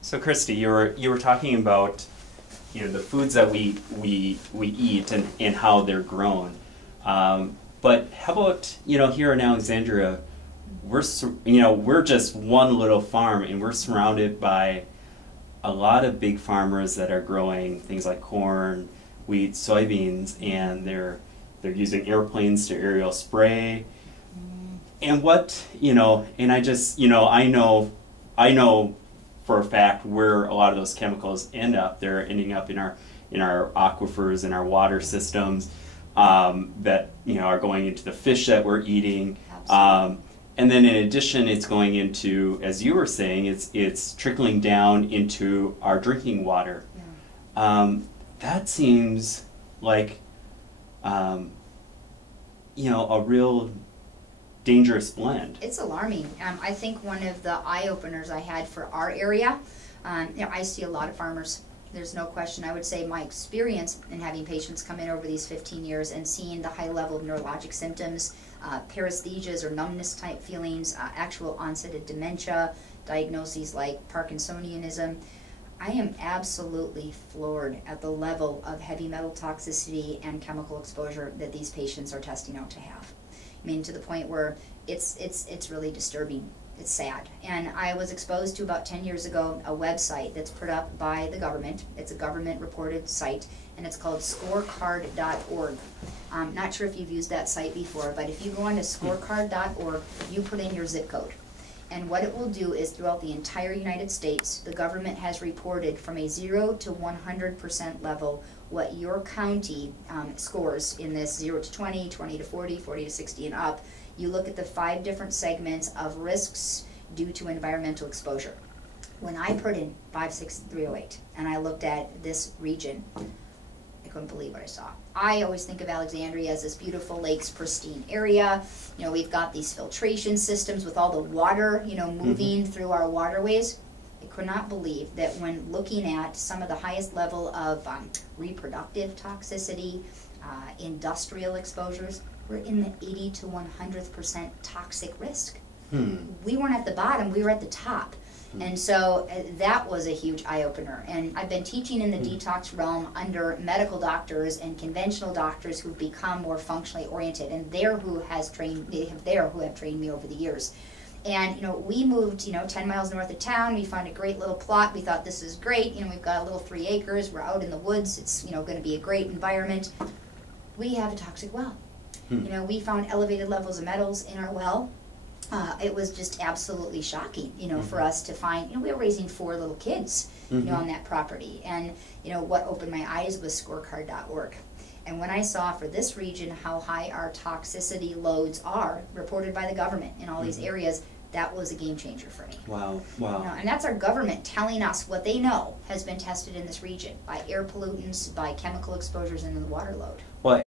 So Christy, you were talking about the foods that we eat and how they're grown. But how about here in Alexandria, we're just one little farm and we're surrounded by a lot of big farmers that are growing things like corn, wheat, soybeans, and they're using airplanes to aerial spray. And and I know for a fact where a lot of those chemicals end up. They're ending up in our aquifers, in our water systems, that are going into the fish that we're eating. And then in addition, it's going into, as you were saying, it's trickling down into our drinking water. Yeah. That seems like a real dangerous blend. It's alarming. I think one of the eye-openers I had for our area, I see a lot of farmers. There's no question. I would say my experience in having patients come in over these 15 years and seeing the high level of neurologic symptoms, paresthesias or numbness type feelings, actual onset of dementia, diagnoses like Parkinsonianism. I am absolutely floored at the level of heavy metal toxicity and chemical exposure that these patients are testing out to have. I mean, to the point where it's really disturbing. It's sad. And I was exposed to, about 10 years ago, a website that's put up by the government. It's a government reported site, and it's called scorecard.org. I'm not sure if you've used that site before, but if you go on to scorecard.org, you put in your zip code. And what it will do is, throughout the entire United States, the government has reported from a 0 to 100% level what your county scores in this 0 to 20, 20 to 40, 40 to 60 and up. You look at the 5 different segments of risks due to environmental exposure. When I put in 56308 and I looked at this region, I couldn't believe what I saw. I always think of Alexandria as this beautiful lakes, pristine area. We've got these filtration systems with all the water, moving through our waterways. I could not believe that when looking at some of the highest level of reproductive toxicity, industrial exposures, we're in the 80 to 100% toxic risk. We weren't at the bottom, we were at the top. And so that was a huge eye-opener. And I've been teaching in the detox realm under medical doctors and conventional doctors who've become more functionally oriented, and who have trained me over the years. And we moved 10 miles north of town. We found a great little plot. We thought, this is great. We've got a little 3 acres. We're out in the woods. It's going to be a great environment. We have a toxic well. We found elevated levels of metals in our well. It was just absolutely shocking, for us to find. We were raising 4 little kids, on that property. And what opened my eyes was scorecard.org. And when I saw for this region how high our toxicity loads are reported by the government in all these areas, that was a game changer for me. Wow, wow. And that's our government telling us what they know has been tested in this region by air pollutants, by chemical exposures, and the water load. Well,